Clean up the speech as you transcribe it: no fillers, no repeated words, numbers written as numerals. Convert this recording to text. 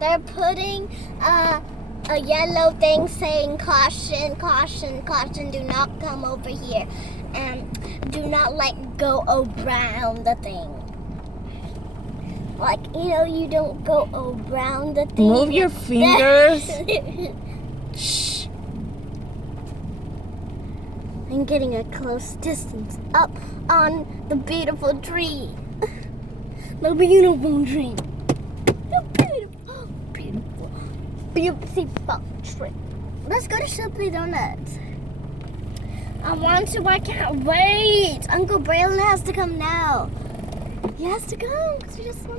They're putting a yellow thing saying caution, caution, caution, do not come over here. And do not let go around the thing. Like, you don't go around the thing. Move your fingers. Shh. I'm getting a close distance up on the beautiful tree. The beautiful tree. The beautiful, beautiful, beautiful tree. Let's go to Shipley Donuts. I want to, I can't wait. Uncle Braylon has to come now. He has to come because we just want